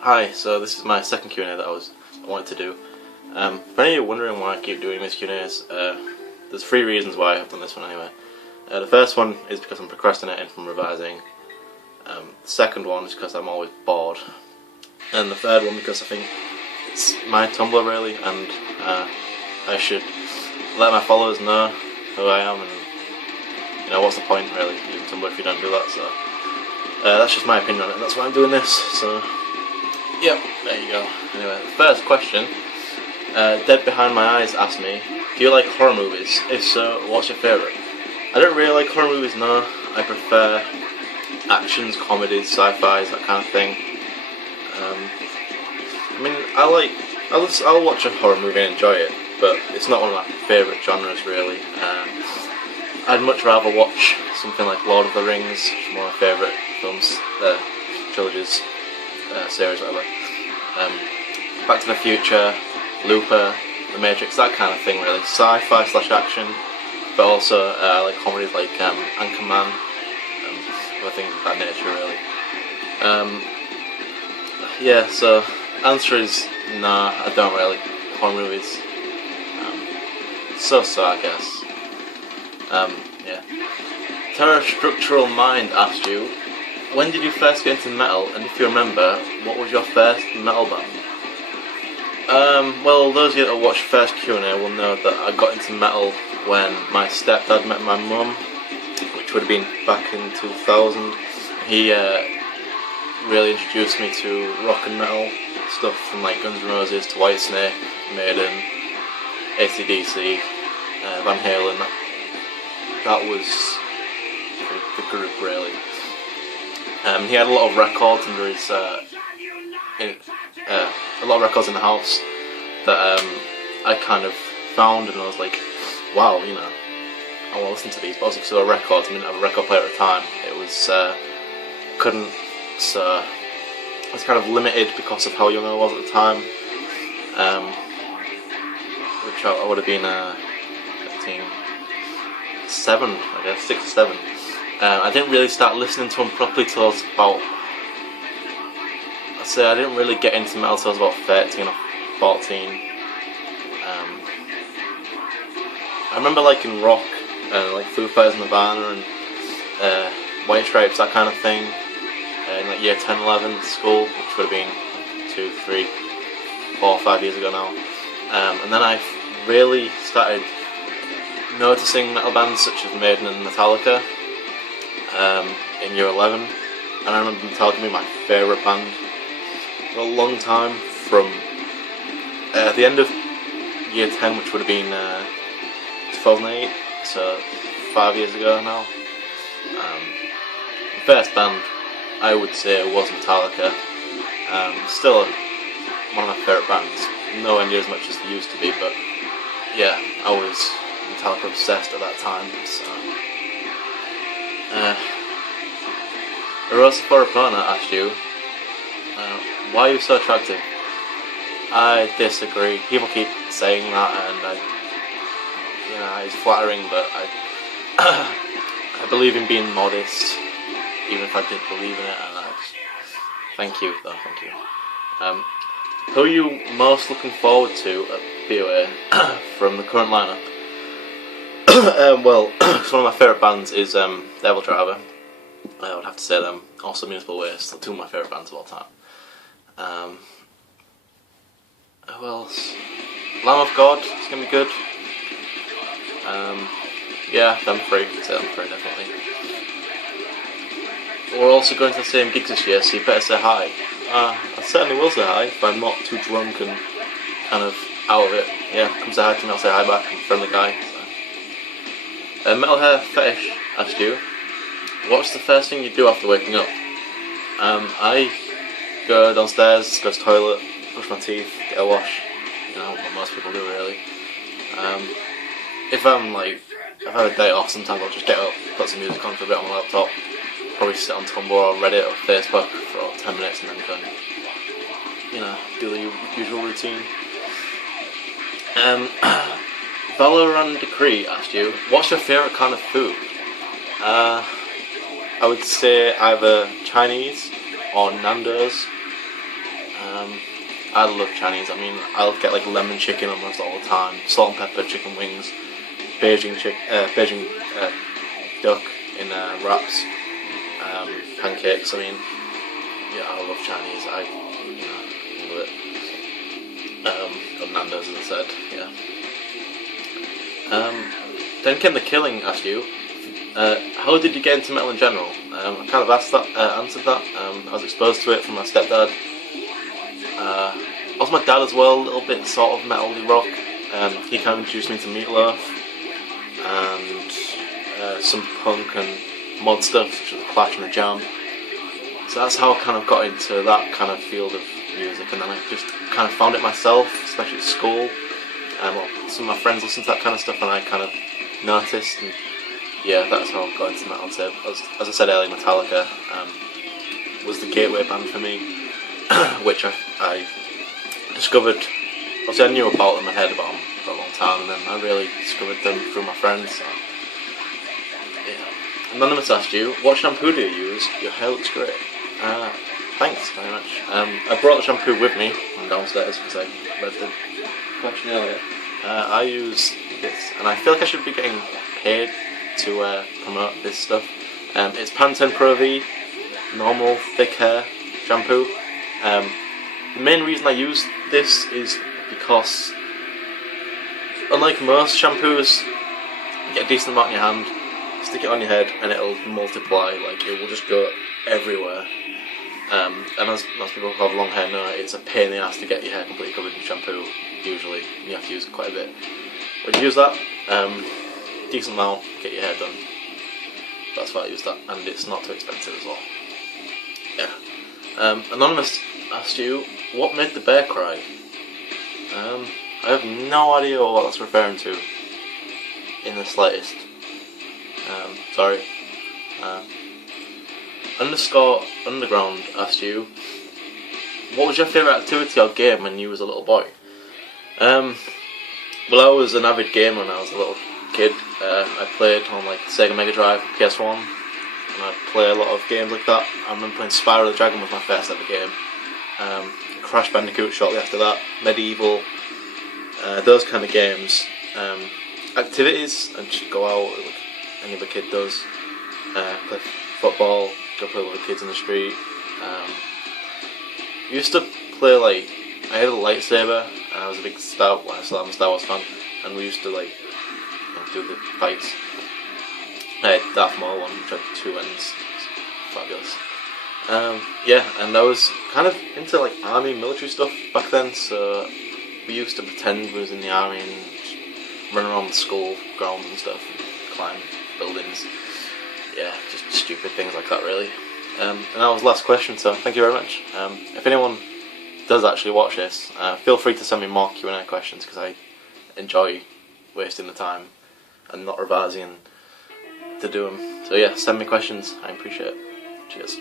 Hi, so this is my second Q&A that I wanted to do. For any of you wondering why I keep doing these Q&As, there's three reasons why I've done this one anyway. The first one is because I'm procrastinating from revising. The second one is because I'm always bored. And the third one because I think it's my Tumblr really, and I should let my followers know who I am, and what's the point really using Tumblr if you don't do that. So that's just my opinion on it, and that's why I'm doing this. So yep, there you go. Anyway, the first question, Dead Behind My Eyes asked me, do you like horror movies? If so, what's your favourite? I don't really like horror movies, no. I prefer actions, comedies, sci-fis, that kind of thing. I'll watch a horror movie and enjoy it, but it's not one of my favourite genres really. I'd much rather watch something like Lord of the Rings, which is one of my favourite films, trilogies, series, whatever. Back to the Future, Looper, The Matrix, that kind of thing really. Sci-fi / action, but also like comedies like Anchorman, other things of that nature really. Yeah, so answer is nah, I don't really like horror movies. So I guess. Yeah. Terror Structural Mind asked you, when did you first get into metal, and if you remember, what was your first metal band? Well, those of you that watched first Q&A will know that I got into metal when my stepdad met my mum, which would have been back in 2000. He really introduced me to rock and metal stuff from like Guns N' Roses to Whitesnake, Maiden, AC/DC, Van Halen. That was the group really. He had a lot of records under his, a lot of records in the house that I kind of found, and I was like, wow, I want to listen to these. But also because of the records, I didn't have a record player at the time. It was couldn't, so I was kind of limited because of how young I was at the time. Which I would have been 7, I guess, 6 or 7. I didn't really start listening to them properly till I was about, I didn't really get into metal till I was about 13 or 14. I remember liking rock, like Foo Fighters and Nirvana and White Stripes, that kind of thing, in like year 10, 11 at school, which would have been 2, 3, 4, 5 years ago now. And then I really started noticing metal bands such as Maiden and Metallica in year 11, and I remember Metallica being my favourite band for a long time, from the end of year 10, which would have been 2008, so 5 years ago now. The first band I would say was Metallica. Still one of my favourite bands, nowhere near as much as they used to be, but yeah, I was Metallica obsessed at that time. So Rosa Forapona asked you, why are you so attractive? I disagree. People keep saying that, and it's flattering, but I believe in being modest, even if I didn't believe in it. And thank you, though. Thank you. Who are you most looking forward to at BOA from the current lineup? Well, one of my favourite bands is Devil Driver. I would have to say them. Also Municipal Waste, two of my favourite bands of all time. Who else? Lamb of God, it's going to be good. Yeah, them three. I'd say them three, definitely. We're also going to the same gigs this year, so you better say hi. I certainly will say hi if I'm not too drunk and kind of out of it. Yeah, come say hi to me, I'll say hi back. I'm a friendly guy. So. Metal Hair Fetish asked you, what's the first thing you do after waking up? I go downstairs, go to the toilet, brush my teeth, get a wash. What most people do really. If I've had a day off, sometimes I'll just get up, put some music on for a bit on my laptop, probably sit on Tumblr or Reddit or Facebook for about 10 minutes and then go and, do the usual routine. Valorant Decree asked you, what's your favourite kind of food? I would say either Chinese or Nando's. I love Chinese. I mean, I'll get like lemon chicken almost all the time, salt and pepper chicken wings, Beijing duck in wraps, pancakes. I mean, yeah, I love Chinese. I love it. Got Nando's, as I said. Yeah. Then came the killing. Asked you, how did you get into metal in general? I kind of answered that. I was exposed to it from my stepdad. Also my dad as well, a little bit sort of metal-y rock. He kind of introduced me to Meatloaf and some punk and mod stuff such as the Clash and the Jam. So that's how I kind of got into that kind of field of music, and then I just kind of found it myself, especially at school. Some of my friends listened to that kind of stuff and I kind of noticed, and yeah, that's how I got into metal. So, as I said earlier, Metallica was the gateway band for me, which I discovered. Obviously, I knew about them, I heard about them for a long time, and then I really discovered them through my friends. So, yeah. Anonymous asked you, what shampoo do you use? Your hair looks great. Thanks very much. I brought the shampoo with me from downstairs because I read the question earlier. I use this, and I feel like I should be getting paid to promote this stuff. It's Pantene Pro V, normal thick hair shampoo. The main reason I use this is because, unlike most shampoos, you get a decent amount in your hand, stick it on your head, and it'll multiply. Like, it will just go everywhere. And as most people who have long hair know, it's a pain in the ass to get your hair completely covered in shampoo. Usually, you have to use it quite a bit. When you use that, decent amount, get your hair done. That's why I use that, and it's not too expensive as well. Yeah. Anonymous asked you, what made the bear cry? I have no idea what that's referring to in the slightest. Sorry. Underground asked you, what was your favourite activity or game when you was a little boy? Well, I was an avid gamer when I was a little kid. I played on like Sega Mega Drive, PS1, and I play a lot of games like that. I remember playing Spyro the Dragon was my first ever game. Crash Bandicoot shortly after that, Medieval, those kind of games. Activities, and just go out like any other kid does. Play football, go play with the kids in the street. Used to play like, I had a lightsaber, and I was a big Star Wars fan, and we used to like do the fights. I had Darth Maul one, which had two ends. Fabulous. Yeah, and I was kind of into like army and military stuff back then, so we used to pretend we was in the army and just run around the school grounds and stuff, and climb buildings. Yeah, just stupid things like that really. And that was the last question, so thank you very much. If anyone does actually watch this, feel free to send me more Q&A questions, because I enjoy wasting the time and not revising to do them. So yeah, send me questions, I appreciate it. Cheers.